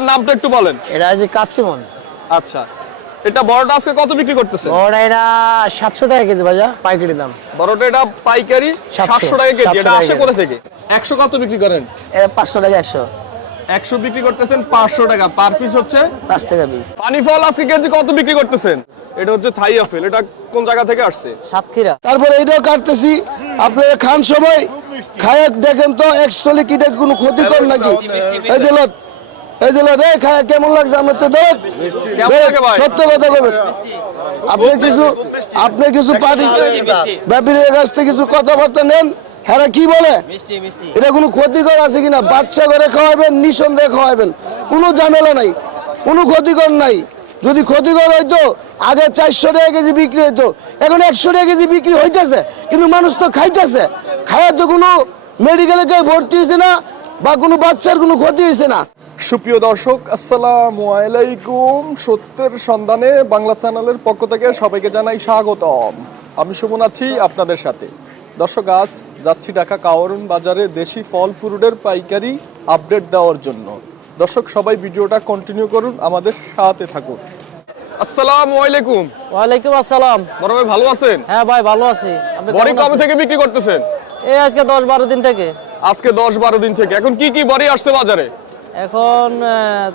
এটার নামটা একটু বলেন। এটা আছে কাশিমন। আচ্ছা। এটা বড়টা আজকে কত বিক্রি করতেছে? ওরা এটা সাতশো টাকা কেজি ভাজা পাইকারি দাম। বড়টা এটা পাইকারি 700 টাকা কেজি। এটা আসে কোথা থেকে? একশো কত বিক্রি করেন? এটা পাঁচশো টাকা একশো। একশো বিক্রি করতেছেন পাঁচশো টাকা। পার পিস হচ্ছে? পাঁচ টাকা পিস। পানি ফল আজকে কেজি কত বিক্রি করতেছেন? এটা হচ্ছে থাই আপেল। এটা কোন জায়গা থেকে আসছে? সাতক্ষীরা। তারপরে এটাও কাটতেছি। আপনারা খান সবাই। খায় দেখেন তো একচল্লিশ কিটা কোনো ক্ষতিকর নাকি? এই যে এই যে লত খায় কেমন লাগছে আমার তো দেখ? সত্য কথা বলবেন। আপনি কিছু আপনি কিছু পার্টি ব্যাপারীর কাছ থেকে কিছু কথাবার্তা নেন। হ্যাঁ কি বলে? এটা কোনো ক্ষতিকর আছে কিনা? বাচ্চা করে খাওয়াবেন নিঃসন্দেহে খাওয়াবেন। কোনো ঝামেলা নাই। কোনো ক্ষতিকর নাই। যদি ক্ষতিকর হইতো আগে চারশো টাকা কেজি বিক্রি হইতো। এখন একশো টাকা কেজি বিক্রি হইতেছে। কিন্তু মানুষ তো খাইতেছে। খাওয়ার তো কোনো মেডিকেলে কেউ ভর্তি হয়েছে না বা কোনো বাচ্চার কোনো ক্ষতি হয়েছে না। সুপ্রিয় দর্শক আসসালামু আলাইকুম। সত্যের সন্ধানে বাংলা চ্যানেলের পক্ষ থেকে সবাইকে জানাই স্বাগতম। আমি সুমন আছি আপনাদের সাথে। দর্শক আজ যাচ্ছি ঢাকা কাওয়ারুন বাজারে দেশি ফল ফ্রুটের পাইকারি আপডেট দেওয়ার জন্য। দর্শক সবাই ভিডিওটা কন্টিনিউ করুন আমাদের সাথে থাকুন। আসসালামু আলাইকুম। ওয়ালাইকুম আসসালাম। বড় ভাই ভালো আছেন? হ্যাঁ ভাই ভালো আছি। আপনি বড়ি কবে থেকে বিক্রি করতেছেন? এই আজকে দশ বারো দিন থেকে। আজকে দশ বারো দিন থেকে। এখন কি কি বড়ি আসছে বাজারে? এখন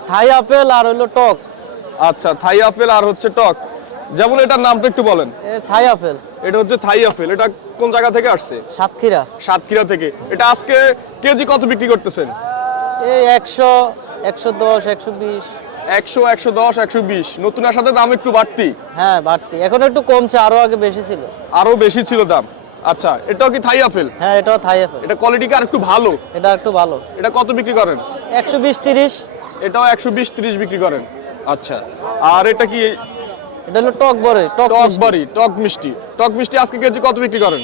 থাই আপেল আর হইল টক। আচ্ছা থাই আপেল আর হচ্ছে টক। যেমন এটার নামটা একটু বলেন। থাই আপেল এটা হচ্ছে থাই আপেল এটা কোন জায়গা থেকে আসছে? সাতক্ষীরা। সাতক্ষীরা থেকে। এটা আজকে কেজি কত বিক্রি করতেছেন? এই একশো একশো দশ একশো বিশ। একশো একশো দশ একশো বিশ। নতুন আসাতে দাম একটু বাড়তি? হ্যাঁ বাড়তি। এখন একটু কমছে আরও আগে বেশি ছিল। আরও বেশি ছিল দাম। আচ্ছা এটাও কি থাই আপেল হ্যাঁ এটাও থাই আপেল এটা কোয়ালিটি আর একটু ভালো? এটা একটু ভালো। এটা কত বিক্রি করেন? একশো বিশ তিরিশ। এটাও একশো বিশ তিরিশ বিক্রি করেন। আচ্ছা। আর এটা কি? এটা হলো টক বড়ে টক টক। বাড়ি টক মিষ্টি। টক মিষ্টি আজকে কেজি কত বিক্রি করেন?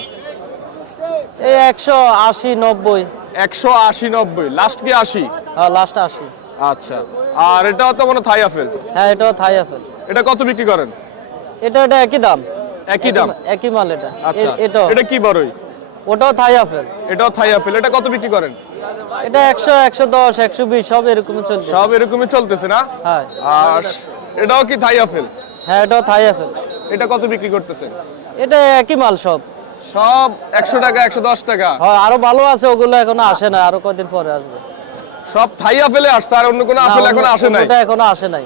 এই একশো আশি নব্বই। একশো আশি নব্বই। লাস্ট কি আশি? হ্যাঁ লাস্ট আশি। আচ্ছা। আর এটাও তো মনে থাই আপেল হ্যাঁ এটাও থাই আপেল এটা কত বিক্রি করেন? এটা এটা একই দাম। একই দাম? একই মাল এটা। আচ্ছা। এ- এটাও। এটা কি বড়ই? ওটাও থাই আপেল। এটাও থাই আপেল। এটা কত বিক্রি করেন? এটা একশো একশো দশ একশো বিশ সব এরকমই চলছে সব এরকমই চলতেছে না? হ্যাঁ। আর এটাও কি থাই আপেল? হ্যাঁ এটাও থাই আপেল। এটা কত বিক্রি করতেছে? এটা একই মাল সব। সব একশো টাকা একশো দশ টাকা? হয় আরও ভালো আছে ওগুলো এখনও আসে না আরও কদিন পরে আসবে। সব থাই আপেলে আসছে আর অন্য কোনো আপেল এখন আসে নাই? অন্যটা এখনও আসে নাই।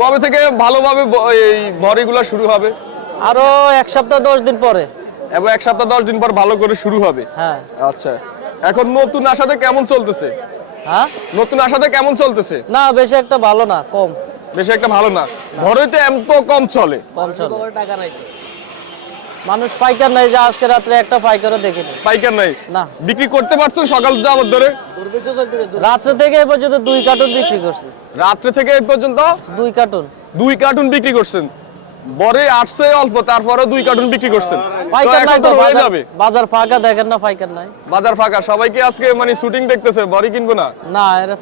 কবে থেকে ভালোভাবে এই ভরিগুলো শুরু হবে? আরও এক সপ্তাহ দশ দিন পরে। এবং এক সপ্তাহ দশ দিন পর ভালো করে শুরু হবে। হ্যাঁ। আচ্ছা। এখন নতুন আসাতে কেমন চলতেছে? হ্যাঁ? নতুন আসাতে কেমন চলতেছে? না বেশি একটা ভালো না কম। বেশি একটা ভালো না। ঘরেতে এত কম চলে। কম চলে। টাকা নাই মানুষ পাইকার নাই যে আজকে রাত্রে একটা পাইকারও দেখিনি। পাইকার নাই? না। বিক্রি করতে পারছেন সকাল যাবত ধরে? রাত্রে থেকে এ পর্যন্ত দুই কার্টুন বিক্রি করছি। রাত্রে থেকে এই পর্যন্ত? দুই কার্টুন। দুই কার্টুন বিক্রি করছেন? বরে আসছে অল্প তারপরে দুই কার্টুন বিক্রি করছেন। হয়ে বাজার- যাবে। বাজার ফাঁকা দেখেন না পাইকার নাই। বাজার ফাঁকা। সবাইকে আজকে মানে শুটিং দেখতেছে? বড়ি কিনবো না? না এরা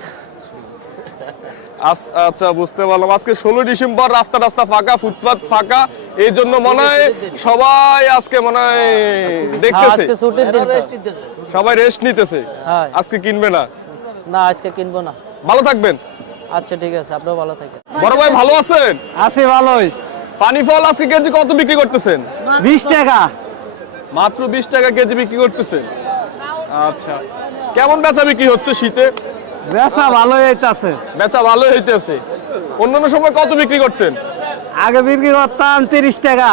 আচ্ছা বুঝতে পারলাম। আজকে ষোলো ডিসেম্বর রাস্তা রাস্তা ফাঁকা ফুটপাত ফাঁকা। এই জন্য মনে হয় সবাই আজকে মনে হয় হ্যাঁ, দেখতেছে আজকে ছুটির দিন তো। সবাই রেস্ট নিতেছে। হ্যাঁ। আজকে কিনবে না? না আজকে কিনবো না। ভালো থাকবেন। আচ্ছা ঠিক আছে। আপনিও ভালো থাকেন। বড় ভাই ভালো আছেন? আছি ভালোই। পানি ফল আজকে কেজি কত বিক্রি করতেছেন? বিশ টাকা। মাত্র বিশ টাকা কেজি বিক্রি করতেছেন। আচ্ছা। কেমন বেচা বিক্রি হচ্ছে শীতে? বেচা ভালোই হইতাছে। বেচা ভালোই হইতেছে। অন্যান্য সময় কত বিক্রি করতেন? আগে বিক্রি করতাম তিরিশ টাকা।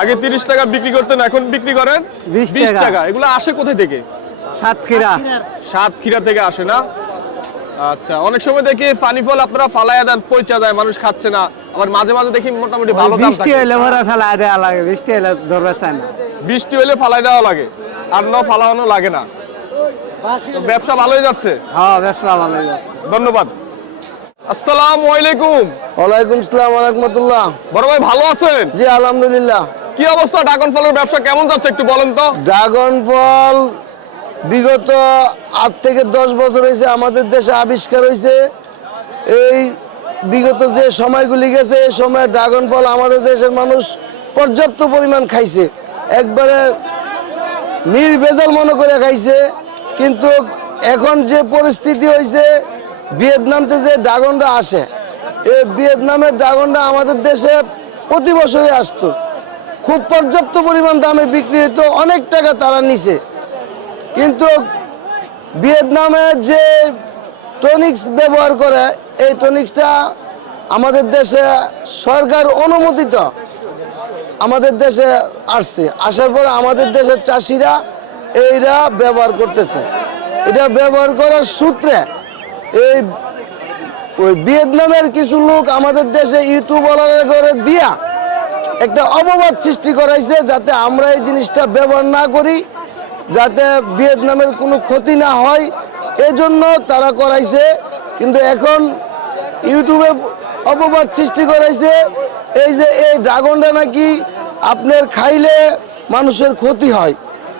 আগে তিরিশ টাকা বিক্রি করতেন এখন বিক্রি করেন বিশ টাকা। এগুলো আসে কোথায় থেকে? সাতক্ষীরা। সাতক্ষীরা থেকে আসে না? আচ্ছা। অনেক সময় দেখি পানি ফল আপনারা ফালাইয়া দেন পয়চা দেয় মানুষ খাচ্ছে না। আবার মাঝে মাঝে দেখি মোটামুটি ভালো দাম বৃষ্টি হইলে ভরা ফেলা দেওয়া লাগে বৃষ্টি হইলে ধরবে চায় না বৃষ্টি হলে ফালাই দেওয়া লাগে আর ন ফালানো লাগে না। ব্যবসা ভালোই যাচ্ছে। হ্যাঁ বেশ ভালো লাগে ধন্যবাদ। আসসালামু আলাইকুম। ওয়ালাইকুম সালাম রহমতুল্লাহ। বড় ভাই ভালো আছেন? জি আলহামদুলিল্লাহ। কি অবস্থা? ড্রাগন ফলের ব্যবসা কেমন যাচ্ছে একটু বলেন তো। ড্রাগন ফল বিগত আট থেকে দশ বছর হয়েছে আমাদের দেশে আবিষ্কার হয়েছে এই বিগত যে সময়গুলি গেছে, এই সময় ড্রাগন ফল আমাদের দেশের মানুষ পর্যাপ্ত পরিমাণ খাইছে। একবারে নির্ভেজাল মনে করে খাইছে। কিন্তু এখন যে পরিস্থিতি হয়েছে ভিয়েতনামতে যে ড্রাগনটা আসে, এই ভিয়েতনামের ড্রাগনটা আমাদের দেশে প্রতি বছরই আসতো। খুব পর্যাপ্ত পরিমাণ দামে বিক্রি হতো অনেক টাকা তারা নিছে। কিন্তু ভিয়েতনামে যে টনিক্স ব্যবহার করে এই টনিক্সটা আমাদের দেশে সরকার অনুমোদিত। আমাদের দেশে আসছে। আসার পরে আমাদের দেশের চাষিরা এইটা ব্যবহার করতেছে। এটা ব্যবহার করার সূত্রে এই ওই ভিয়েতনামের কিছু লোক আমাদের দেশে ইউটিউব করে দিয়া একটা অপবাদ সৃষ্টি করাইছে যাতে আমরা এই জিনিসটা ব্যবহার না করি, যাতে ভিয়েতনামের কোনো ক্ষতি না হয়। এজন্য তারা করাইছে, কিন্তু এখন ইউটিউবে অপবাদ সৃষ্টি করাইছে এই যে এই ড্রাগনটা নাকি আপনার খাইলে মানুষের ক্ষতি হয়।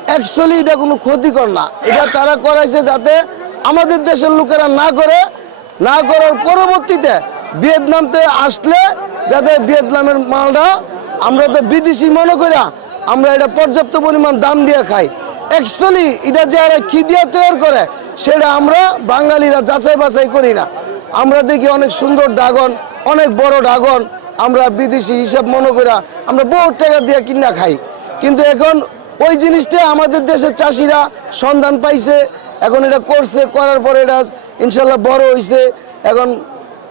অ্যাকচুয়ালি এটা কোনো ক্ষতিকর না। এটা তারা করাইছে যাতে আমাদের দেশের লোকেরা না করে, না করার পরবর্তীতে ভিয়েতনামতে আসলে যাতে ভিয়েতনামের মালটা আমরা তো বিদেশি মনে করি আমরা এটা পর্যাপ্ত পরিমাণ দাম দিয়ে খাই। অ্যাকচুয়ালি এটা যারা কি দিয়ে তৈরি করে, সেটা আমরা বাঙালিরা যাচাই বাছাই করি না। আমরা দেখি অনেক সুন্দর ড্রাগন, অনেক বড় ড্রাগন, আমরা বিদেশি হিসাব মনে করি আমরা বহু টাকা দিয়ে কিনা খাই। কিন্তু এখন ওই জিনিসটা আমাদের দেশের চাষিরা সন্ধান পাইছে, এখন এটা করছে, করার পরে এটা ইনশাল্লাহ বড় হইছে। এখন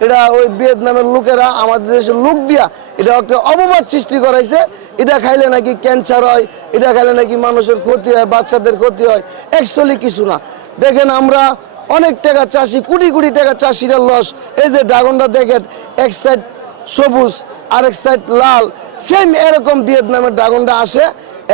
এটা ওই ভিয়েতনামের লোকেরা আমাদের দেশের লোক দিয়া এটা একটা অপবাদ সৃষ্টি করাইছে। এটা খাইলে নাকি ক্যান্সার হয়, এটা খাইলে নাকি মানুষের ক্ষতি হয়, বাচ্চাদের ক্ষতি হয় অ্যাকচুয়ালি কিছু না। দেখেন আমরা অনেক টাকা চাষি কোটি কোটি টাকা চাষিরা লস। এই যে ড্রাগনটা দেখেন এক সাইড সবুজ আরেক সাইড লাল। সেম এরকম ভিয়েতনামের ড্রাগনটা আসে।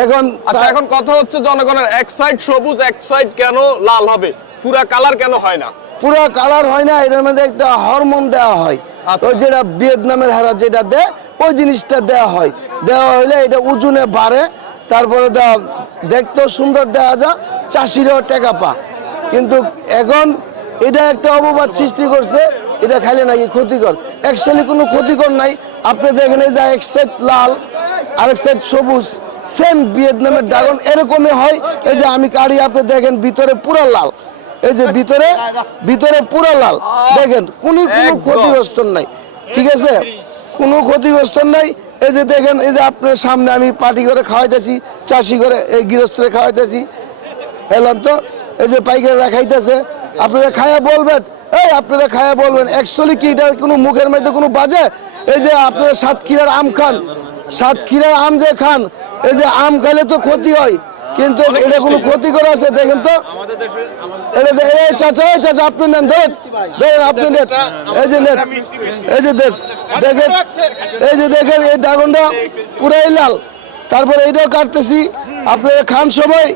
এখন আচ্ছা এখন কথা হচ্ছে জনগণের এক সাইড সবুজ এক সাইড কেন লাল হবে? পুরা কালার কেন হয় না? পুরো কালার হয় না এটার মধ্যে একটা হরমোন দেওয়া হয়। আচ্ছা। ওই যেটা ভিয়েতনামের হেরা যেটা দেয় ওই জিনিসটা দেওয়া হয়। দেওয়া হইলে এটা ওজনে বাড়ে তারপরে দেখতেও সুন্দর দেওয়া যায় চাষিরাও টাকা পা কিন্তু এখন এটা একটা অপবাদ সৃষ্টি করছে এটা খাইলে নাকি ক্ষতিকর। অ্যাকচুয়ালি কোনো ক্ষতিকর নাই। আপনি দেখেন এই যে এক সাইড লাল আরেক সাইড সবুজ সেম ভিয়েতনামের ড্রাগন এরকমই হয়। এই যে আমি কাড়ি আপনি দেখেন ভিতরে পুরো লাল। এই যে ভিতরে ভিতরে পুরো লাল। দেখেন কোনো কোনো। ক্ষতিগ্রস্ত নাই। ঠিক আছে? কোনো ক্ষতিগ্রস্ত নাই। এই যে দেখেন এই যে আপনার সামনে আমি পার্টি করে খাওয়াইতেছি চাষি করে এই গৃহস্থরে খাওয়াইতেছি। এলাম তো? এই যে পাইকাররা খাইতেছে আপনারা খায়া বলবেন এই আপনারা খায়া বলবেন অ্যাকচুয়ালি কি এটা কোনো মুখের মধ্যে কোনো বাজে? এই যে আপনারা সাতক্ষীরার আম খান সাতক্ষীরার আম যে খান এই যে আম খাইলে তো ক্ষতি হয় কিন্তু এটা কোনো ক্ষতি করে আছে দেখেন তো। এটা এই চাচা এই চাচা আপনি নেন ধরেন ধরেন আপনি নেন এই যে নেন এই যে দেখ দেখেন এই যে দেখেন এই ড্রাগনটা পুরাই লাল। তারপরে এইটাও কাটতেছি আপনারা খান সবাই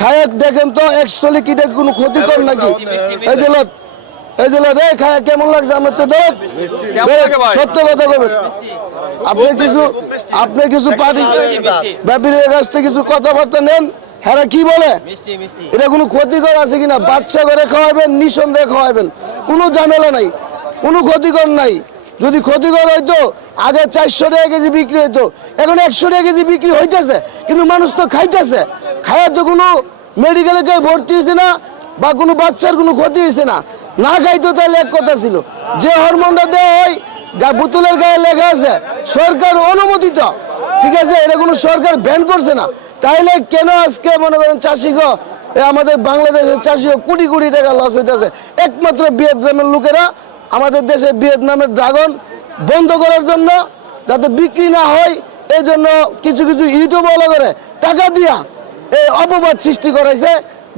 খায় দেখেন তো অ্যাকচুয়ালি কি এটা কোনো ক্ষতিকর নাকি? এই যে লত এই যে লত এই খায় কেমন লাগছে আমার তো ভাই? সত্য কথা আপনি কিছু আপনি কিছু পার্টি ব্যাপারীর কাছ থেকে কিছু কথাবার্তা নেন হ্যাঁ কি বলে? এটা কোনো ক্ষতিকর আছে কিনা? বাচ্চা করে খাওয়াবেন নিঃসন্দেহে খাওয়াবেন। কোনো ঝামেলা নাই কোনো ক্ষতিকর নাই। যদি ক্ষতিকর হইতো আগে চারশো টাকা কেজি বিক্রি হইতো। এখন একশো টাকা কেজি বিক্রি হইতেছে কিন্তু মানুষ তো খাইতেছে। খাওয়ার তো কোনো মেডিকেলে কেউ ভর্তি হয়েছে না বা কোনো বাচ্চার কোনো ক্ষতি হয়েছে না। না খাইতো তাহলে এক কথা ছিল। যে হরমোনটা দেওয়া হয় বোতলের গায়ে লেখা আছে, সরকার অনুমোদিত। ঠিক আছে, এটা কোনো সরকার ব্যান করছে না। তাইলে কেন আজকে মনে করেন চাষি গো আমাদের বাংলাদেশের চাষি কোটি কোটি টাকা লস হইতেছে? একমাত্র ভিয়েতনামের লোকেরা আমাদের দেশে ভিয়েতনামের ড্রাগন বন্ধ করার জন্য যাতে বিক্রি না হয় এই জন্য কিছু কিছু ইউটিউব করে টাকা দিয়া এই অপবাদ সৃষ্টি করাইছে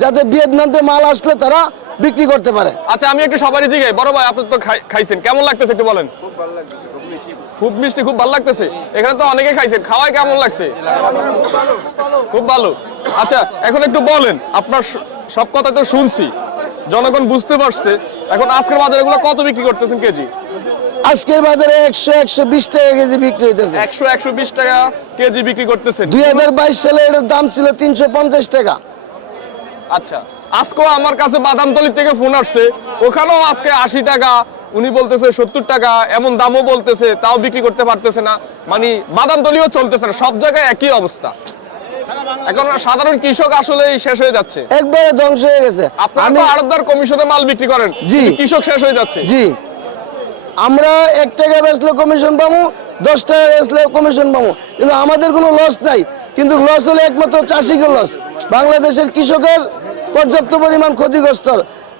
যাতে ভিয়েতনামতে মাল আসলে তারা বিক্রি করতে পারে। আচ্ছা আমি একটু সবারই জিগাই। বড় ভাই আপনি তো খাইছেন। কেমন লাগতেছে একটু বলেন? খুব মিষ্টি। খুব ভালো লাগতেছে। এখানে তো অনেকে খাইছেন। খাওয়াই কেমন লাগছে? খুব ভালো। আচ্ছা এখন একটু বলেন আপনার সব কথা তো শুনছি। জনগণ বুঝতে পারছে। এখন আজকের বাজারে এগুলো কত বিক্রি করতেছেন কেজি? আজকের বাজারে একশো একশো বিশ টাকা কেজি বিক্রি হইতেছে। একশো একশো বিশ টাকা কেজি বিক্রি করতেছেন। দুই হাজার বাইশ সালে এটার দাম ছিল তিনশো পঞ্চাশ টাকা। আচ্ছা আজকেও আমার কাছে বাদামতলি থেকে ফোন আসছে। ওখানেও আজকে আশি টাকা উনি বলতেছে সত্তর টাকা এমন দামও বলতেছে তাও বিক্রি করতে পারতেছে না। মানে বাদামতলিও চলতেছে না সব জায়গায় একই অবস্থা। এখন সাধারণ কৃষক আসলে শেষ হয়ে যাচ্ছে। একবারে ধ্বংস হয়ে গেছে। আপনারা আড়তদার কমিশনে মাল বিক্রি করেন। জি। কৃষক শেষ হয়ে যাচ্ছে। জি। আমরা এক টাকা বেচলে কমিশন পাবো দশ টাকা বেচলে কমিশন পাবো কিন্তু আমাদের কোনো লস নাই। কিন্তু লস হলে একমাত্র চাষিকে লস বাংলাদেশের কৃষকের পর্যাপ্ত পরিমাণ ক্ষতিগ্রস্ত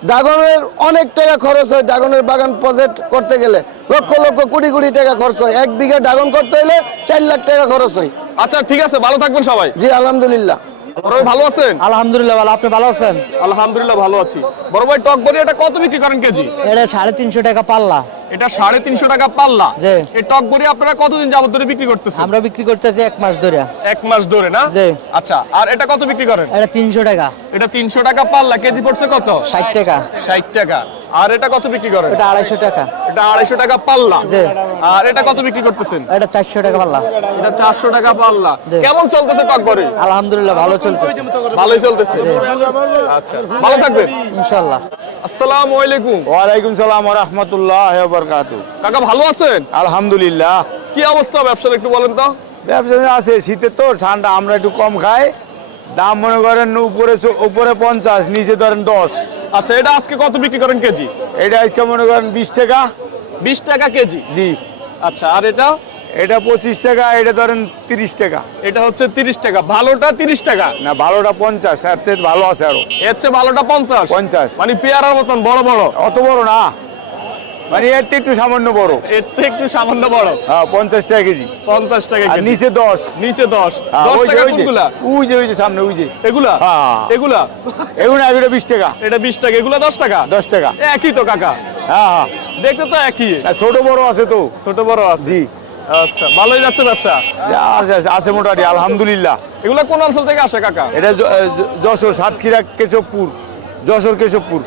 ড্রাগনের অনেক টাকা খরচ হয় ড্রাগনের বাগান প্রজেক্ট করতে গেলে। লক্ষ লক্ষ কোটি কোটি টাকা খরচ হয়। এক বিঘা ড্রাগন করতে হলে চার লাখ টাকা খরচ হয়। আচ্ছা ঠিক আছে ভালো থাকবেন সবাই। জি আলহামদুলিল্লাহ। বড় ভালো আছেন? আলহামদুলিল্লাহ ভালো। আপনি ভালো আছেন? আলহামদুলিল্লাহ ভালো আছি। বড় ভাই টক বড়ি এটা কত বিক্রি করেন কেজি? এটা সাড়ে তিনশো টাকা পাল্লা। এটা সাড়ে তিনশো টাকা পাল্লা। এই টক বড়ি আপনারা কতদিন যাবত ধরে বিক্রি করতেছেন? আমরা বিক্রি করতেছি এক মাস ধরে। এক মাস ধরে না। আচ্ছা আর এটা কত বিক্রি করেন? এটা তিনশো টাকা। এটা তিনশো টাকা পাল্লা কেজি পড়ছে কত? ষাট টাকা। ষাট টাকা। আর এটা কত বিক্রি করেন? এটা আড়াইশো টাকা। এটা আড়াইশো টাকা পাল্লা। আর এটা কত বিক্রি করতেছেন? এটা চারশো টাকা পাল্লা। এটা চারশো টাকা পাল্লা। কেমন চলতেছে টক বড়ি আলহামদুলিল্লাহ ভালো চলতেছে। ভালোই চলতেছে? আচ্ছা ভালো থাকবেন ইনশাল্লাহ আসসালামু আলাইকুম। ওয়ালাইকুম সালাম রহমতুল্লাহ বরকাত কাকা ভালো আছেন? আলহামদুলিল্লাহ। কি অবস্থা ব্যবসার একটু বলেন তো। ব্যবসা আছে শীতের তো ঠান্ডা আমরা একটু কম খাই। দাম মনে করেন উপরে উপরে পঞ্চাশ নিচে ধরেন দশ। আচ্ছা এটা আজকে কত বিক্রি করেন কেজি? এটা আজকে মনে করেন বিশ টাকা। বিশ টাকা কেজি? জি। আচ্ছা আর এটা? এটা পঁচিশ টাকা এটা ধরেন তিরিশ টাকা। এটা হচ্ছে তিরিশ টাকা। ভালোটা তিরিশ টাকা? না ভালোটা পঞ্চাশ আর থেকে ভালো আছে আরও। এর চেয়ে ভালোটা পঞ্চাশ? পঞ্চাশ। মানে পেয়ারার মতন বড় বড়? অত বড় না। মানে এর একটু সামান্য বড়। এর একটু সামান্য বড়? হ্যাঁ পঞ্চাশ টাকা কেজি। পঞ্চাশ টাকা আর কেজি। নিচে দশ। নিচে দশ। হ্যাঁ, দশ ওই যে, টাকা ওই যে, কোনগুলা? ওই যে ওই যে সামনে ওই যে। এগুলা? হ্যাঁ। এগুলা? এগুলো এগুলো বিশ টাকা। এটা বিশ টাকা এগুলা দশ টাকা? দশ টাকা। একই তো কাকা। হ্যাঁ হ্যাঁ। দেখতে তো একই। ছোট বড় আছে তো। ছোট বড় আছে? জি। আচ্ছা ভালোই যাচ্ছে ব্যবসা? আছে মোটামুটি আলহামদুলিল্লাহ। এগুলা কোন অঞ্চল থেকে আসে কাকা? এটা যশোর সাতক্ষীরা কেশবপুর। যশোর কেশবপুর।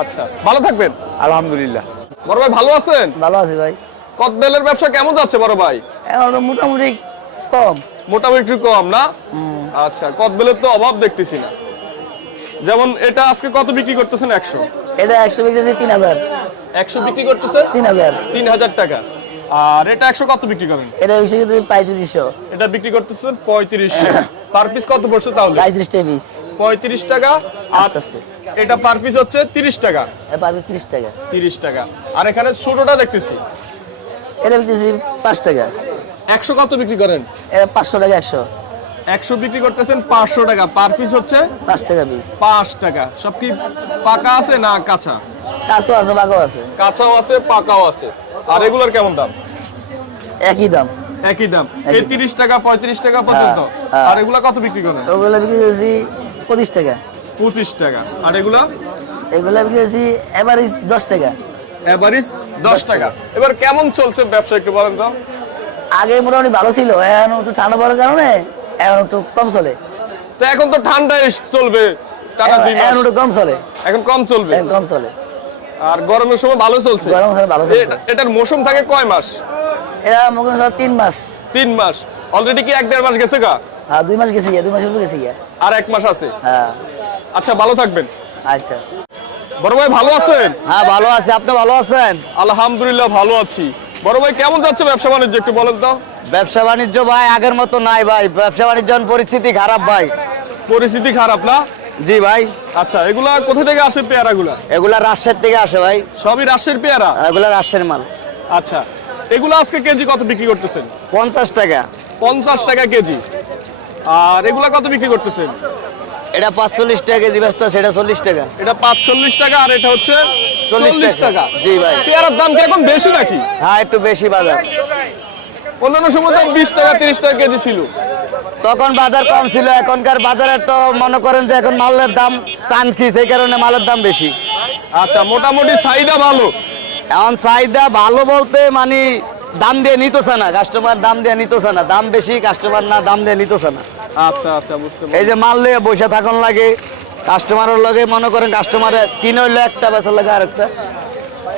আচ্ছা ভালো থাকবেন। আলহামদুলিল্লাহ। বড় ভাই ভালো আছেন? ভালো আছি ভাই। কদবেলের ব্যবসা? কেমন যাচ্ছে বড় ভাই? এখন মোটামুটি কম। মোটামুটি একটু কম না? আচ্ছা কদবেলের তো অভাব দেখতেছি না। যেমন এটা আজকে কত বিক্রি করতেছেন? একশো। এটা একশো বিক্রি তিন হাজার। একশো বিক্রি করতেছেন? তিন হাজার। তিন হাজার টাকা। আর এটা একশো কত বিক্রি করেন? এটা বিক্রি করতে পঁয়ত্রিশশো। এটা বিক্রি করতেছেন পঁয়ত্রিশ। পার পিস কত পড়ছে তাহলে? পঁয়ত্রিশ টাকা পিস পঁয়ত্রিশ টাকা। আর এটা পার পিস হচ্ছে তিরিশ টাকা। পারবে তিরিশ টাকা। তিরিশ টাকা। আর এখানে ছোটটা দেখতেছি। এটা বিক্রি পাঁচ টাকা। একশো কত বিক্রি করেন? এটা পাঁচশো টাকা একশো। একশো বিক্রি করতেছেন পাঁচশো টাকা। পার পিস হচ্ছে পাঁচ টাকা পিস পাঁচ টাকা। সব কি পাকা আছে না কাঁচা? কাঁচও আছে বাঘও আছে। কাঁচাও আছে পাকাও আছে। আর এগুলোর কেমন দাম? একই দাম। একই দাম। এই তিরিশ টাকা পঁয়ত্রিশ টাকা পর্যন্ত। হ্যাঁ। আর এগুলা কত বিক্রি করেন? ওগুলো বিক্রি করেছি পঁচিশ টাকা। পঁচিশ টাকা। আর এগুলা? এগুলো বিক্রি করেছি এভারেজ দশ টাকা। এভারেজ দশ টাকা। এবার কেমন চলছে ব্যবসা একটু বলেন তো? আগে মোটামুটি ভালো ছিল এখন একটু ঠান্ডা পড়ার কারণে এখন একটু কম চলে। তো এখন তো ঠান্ডা চলবে টানা দুই এখন একটু কম চলে। এখন কম চলবে। এখন কম চলে। আর গরমের সময় ভালো চলছে? গরম সময় ভালো চলছে। এটার মৌসুম থাকে কয় মাস? মনে করেন তিন মাস। তিন মাস। অলরেডি কি এক দেড় মাস গেছে গা? হ্যাঁ দুই মাস গেছি গিয়া, দুই মাস গেছি। আর এক মাস আছে? হ্যাঁ। আচ্ছা ভালো থাকবেন। আচ্ছা। বড় ভাই ভালো আছেন? হ্যাঁ ভালো আছে। আপনি ভালো আছেন? আলহামদুলিল্লাহ ভালো আছি। বড় ভাই কেমন যাচ্ছে ব্যবসা বাণিজ্য? একটু বলেন তো। ব্যবসা বাণিজ্য ভাই আগের মতো নাই ভাই। ব্যবসা বাণিজ্য পরিস্থিতি খারাপ ভাই। পরিস্থিতি খারাপ না? জি ভাই। আচ্ছা এগুলা কোথা থেকে আসে পেয়ারাগুলা? এগুলা রাজশাহীর থেকে আসে ভাই। সবই রাজশাহীর পেয়ারা? এগুলা রাজশাহীর মাল। আচ্ছা এগুলো আজকে কেজি কত বিক্রি করতেছেন? পঞ্চাশ টাকা। পঞ্চাশ টাকা কেজি। আর এগুলা কত বিক্রি করতেছেন? এটা পাঁচচল্লিশ টাকা কেজি ব্যস্ত সেটা চল্লিশ টাকা। এটা পাঁচচল্লিশ টাকা আর এটা হচ্ছে চল্লিশ টাকা। জি ভাই। পেয়ারার দাম কি এখন বেশি নাকি? হ্যাঁ একটু বেশি বাজার। অন্যান্য সময় তো বিশ টাকা তিরিশ টাকা কেজি ছিল। তখন বাজার কম ছিল এখনকার বাজারে তো মনে করেন যে এখন মালের দাম টানকি সেই কারণে মালের দাম বেশি। আচ্ছা মোটামুটি চাহিদা ভালো? এখন চাহিদা ভালো বলতে মানে দাম দিয়ে নিতেছে না কাস্টমার দাম দিয়ে নিতেছে না। দাম বেশি কাস্টমার না দাম দিয়ে নিতেছে না। আচ্ছা আচ্ছা বুঝতে এই যে মাল নিয়ে বসে থাকুন লাগে কাস্টমারের লগে মনে করেন কাস্টমারে কিনে হইল একটা বেচার লাগে আরেকটা।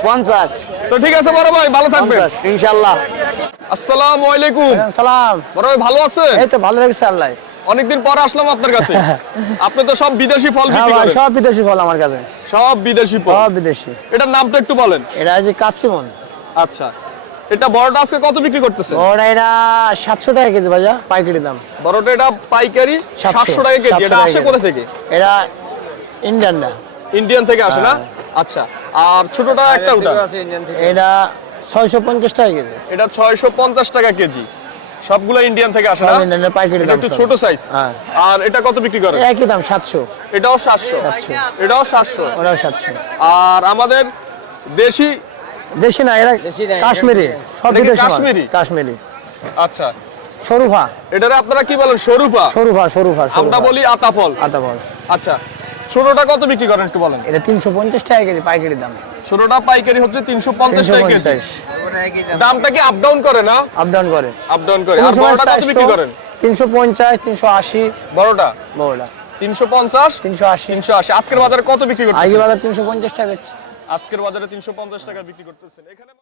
পঞ্চাশ। তো ঠিক আছে বড় ভাই ভালো থাকবে ইনশাল্লাহ আসসালামু আলাইকুম। সালাম। বড় ভাই ভালো আছেন? এই তো ভালো লেগেছে আল্লাহ। অনেকদিন পরে আসলাম আপনার কাছে। আপনি তো সব বিদেশি ফল হ্যাঁ বিক্রি করেন। সব বিদেশি ফল আমার কাছে। সব বিদেশি ফল। সব বিদেশি। এটার নামটা একটু বলেন। এটা যে কাশিমন। আচ্ছা। এটা বড়টা আজকে কত বিক্রি করতেছে ওরা এটা সাতশো টাকা কেজি ভাজা পাইকারি দাম। বড়টা এটা পাইকারি 700 টাকা কেজি। 700 এটা আসে কোথা থেকে? এটা ইন্ডিয়ান না। ইন্ডিয়ান থেকে আসে না? হ্যাঁ। আচ্ছা। আর ছোটটা একটা ওটা এটা ছয়শো পঞ্চাশ টাকা কেজি। এটা ছয়শো পঞ্চাশ টাকা কেজি। সবগুলো ইন্ডিয়ান থেকে আসে না? দাম একটু ছোট সাইজ হ্যাঁ। আর এটা কত বিক্রি করে? একই দাম সাতশো। এটাও সাতশো। এটাও সাতশো। ওরাও সাতশো। আর আমাদের দেশি? দেশি না এরা কাশ্মীরি। সব মাল। কাশ্মীরি? কাশ্মীরি। আচ্ছা। সরুফা এটারে আপনারা কি বলেন? সরুফা সরুফা সরুফা আমরা বলি আতাফল আতা বল আচ্ছা। ছোটটা কত বিক্রি করেন একটু বলেন? এটা তিনশো পঞ্চাশ টাকা কেজি পাইকারি দাম। ছোটটা পাইকারি হচ্ছে তিনশো পঞ্চাশ তিনশো টাকা কেজি। দামটা কি আপ ডাউন করে না? আপ ডাউন করে। আপ ডাউন করে। আর বড়টা কত বিক্রি করেন? তিনশো পঞ্চাশ তিনশো আশি। বড়টা? বড়টা। তিনশো পঞ্চাশ? তিনশো আশি। তিনশো আশি। আজকের বাজারে কত বিক্রি করতেছেন? আজকের বাজারে তিনশো পঞ্চাশ টাকা আজকের বাজারে তিনশো পঞ্চাশ টাকা বিক্রি করতেছেন। এখানে